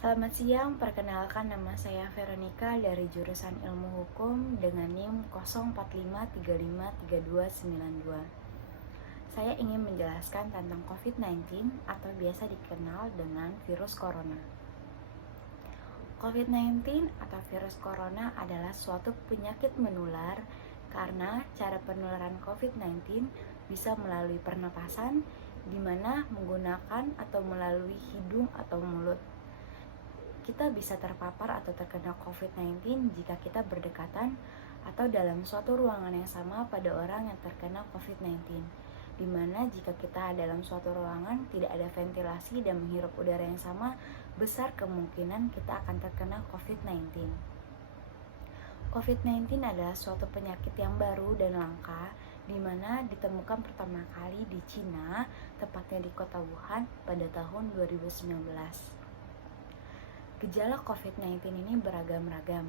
Selamat siang, perkenalkan nama saya Veronica dari jurusan Ilmu Hukum dengan NIM 0453533292. Saya ingin menjelaskan tentang COVID-19 atau biasa dikenal dengan virus corona. COVID-19 atau virus corona adalah suatu penyakit menular karena cara penularan COVID-19 bisa melalui pernapasan, di mana menggunakan atau melalui hidung atau mulut. Kita bisa terpapar atau terkena COVID-19 jika kita berdekatan atau dalam suatu ruangan yang sama pada orang yang terkena COVID-19, di mana jika kita dalam suatu ruangan tidak ada ventilasi dan menghirup udara yang sama, besar kemungkinan kita akan terkena COVID-19. COVID-19 adalah suatu penyakit yang baru dan langka, di mana ditemukan pertama kali di Cina, tepatnya di kota Wuhan pada tahun 2019. Gejala COVID-19 ini beragam-ragam,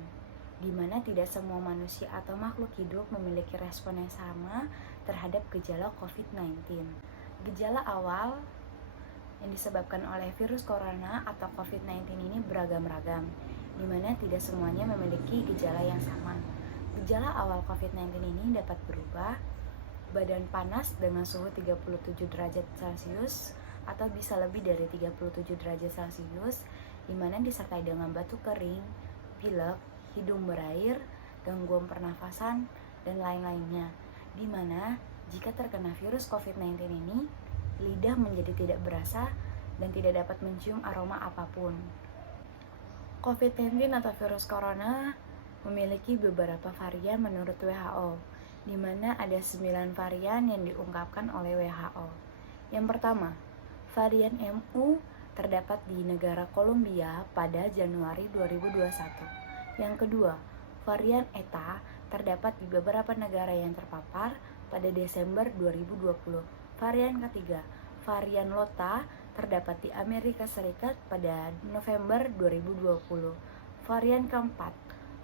di mana tidak semua manusia atau makhluk hidup memiliki respon yang sama terhadap gejala COVID-19. Gejala awal yang disebabkan oleh virus corona atau COVID-19 ini beragam-ragam, di mana tidak semuanya memiliki gejala yang sama. Gejala awal COVID-19 ini dapat berubah, badan panas dengan suhu 37 derajat Celcius atau bisa lebih dari 37 derajat Celcius, di mana disertai dengan batuk kering, pilek, hidung berair, gangguan pernafasan, dan lain-lainnya. Di mana jika terkena virus COVID-19 ini, lidah menjadi tidak berasa dan tidak dapat mencium aroma apapun. COVID-19 atau virus corona memiliki beberapa varian menurut WHO, di mana ada 9 varian yang diungkapkan oleh WHO. Yang pertama, varian MU terdapat di negara Kolombia pada Januari 2021. Yang kedua, varian ETA terdapat di beberapa negara yang terpapar pada Desember 2020. Varian ketiga, varian Lota terdapat di Amerika Serikat pada November 2020. Varian keempat,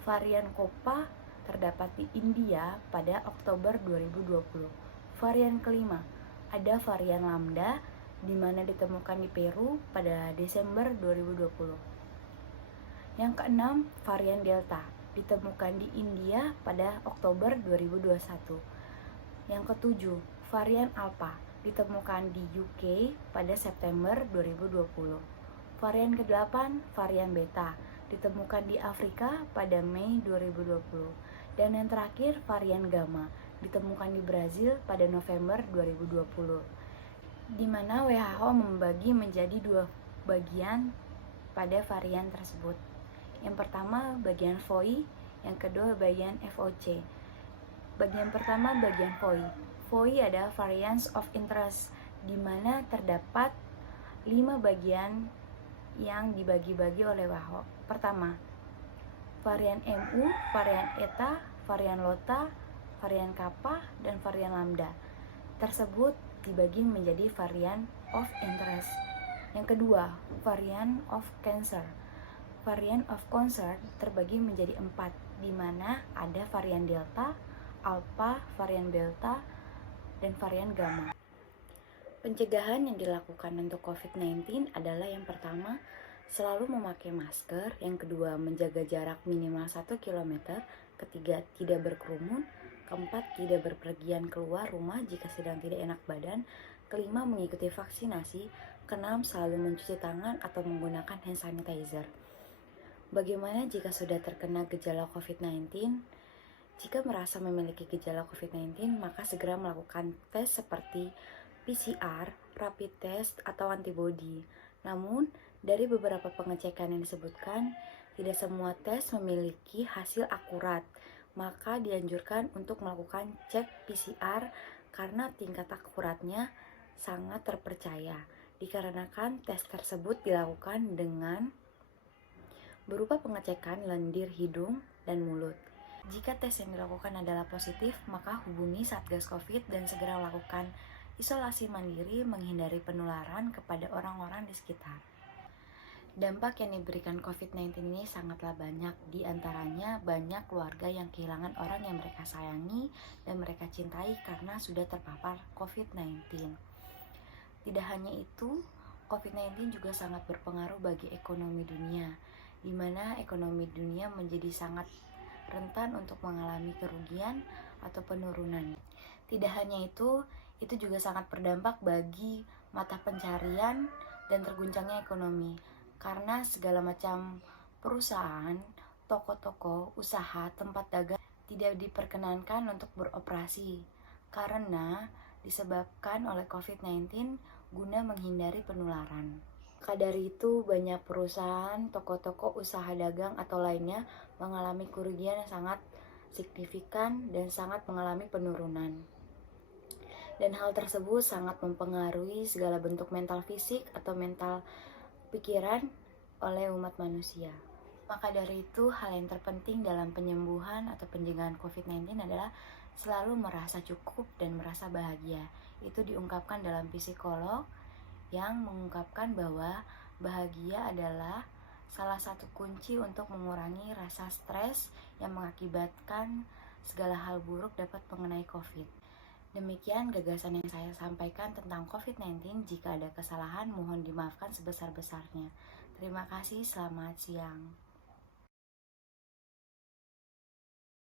varian Kopa terdapat di India pada Oktober 2020. Varian kelima, ada varian Lambda di mana ditemukan di Peru pada Desember 2020. Yang keenam, varian Delta ditemukan di India pada Oktober 2021. Yang ketujuh, varian Alpha ditemukan di UK pada September 2020. Varian ke-8, varian Beta ditemukan di Afrika pada Mei 2020. Dan yang terakhir, varian Gamma ditemukan di Brazil pada November 2020. Di mana WHO membagi menjadi 2 bagian pada varian tersebut. Yang pertama bagian VOI, yang kedua bagian VOC. Bagian pertama bagian VOI. VOI adalah variants of interest, di mana terdapat 5 bagian yang dibagi-bagi oleh WHO. Pertama, varian MU, varian ETA, varian Lota, varian Kappa, dan varian Lambda. Tersebut dibagi menjadi varian of interest. Yang kedua, varian of cancer. Varian of concern terbagi menjadi 4, di mana ada varian Delta, Alpha, varian Beta, dan varian Gamma. Pencegahan yang dilakukan untuk COVID-19 adalah yang pertama, selalu memakai masker. Yang kedua, menjaga jarak minimal 1 km. Ketiga, tidak berkerumun. Keempat, tidak berpergian keluar rumah jika sedang tidak enak badan. Kelima, mengikuti vaksinasi. Keenam, selalu mencuci tangan atau menggunakan hand sanitizer. Bagaimana jika sudah terkena gejala COVID-19? Jika merasa memiliki gejala COVID-19, maka segera melakukan tes seperti PCR, rapid test, atau antibody. Namun, dari beberapa pengecekan yang disebutkan, tidak semua tes memiliki hasil akurat. Maka dianjurkan untuk melakukan cek PCR karena tingkat akuratnya sangat terpercaya, dikarenakan tes tersebut dilakukan dengan berupa pengecekan lendir hidung dan mulut. Jika tes yang dilakukan adalah positif, maka hubungi Satgas COVID dan segera lakukan isolasi mandiri menghindari penularan kepada orang-orang di sekitar. Dampak yang diberikan COVID-19 ini sangatlah banyak, di antaranya banyak keluarga yang kehilangan orang yang mereka sayangi dan mereka cintai karena sudah terpapar COVID-19. Tidak hanya itu, COVID-19 juga sangat berpengaruh bagi ekonomi dunia, di mana ekonomi dunia menjadi sangat rentan untuk mengalami kerugian atau penurunan. Tidak hanya itu juga sangat berdampak bagi mata pencarian dan terguncangnya ekonomi, karena segala macam perusahaan, toko-toko, usaha, tempat dagang tidak diperkenankan untuk beroperasi karena disebabkan oleh COVID-19 guna menghindari penularan. Maka dari itu, banyak perusahaan, toko-toko, usaha dagang, atau lainnya mengalami kerugian yang sangat signifikan dan sangat mengalami penurunan. Dan hal tersebut sangat mempengaruhi segala bentuk mental fisik atau mental pikiran oleh umat manusia. Maka dari itu, hal yang terpenting dalam penyembuhan atau pencegahan COVID-19 adalah selalu merasa cukup dan merasa bahagia. Itu diungkapkan dalam psikolog yang mengungkapkan bahwa bahagia adalah salah satu kunci untuk mengurangi rasa stres yang mengakibatkan segala hal buruk dapat mengenai COVID. Demikian gagasan yang saya sampaikan tentang COVID-19. Jika ada kesalahan, mohon dimaafkan sebesar-besarnya. Terima kasih, selamat siang.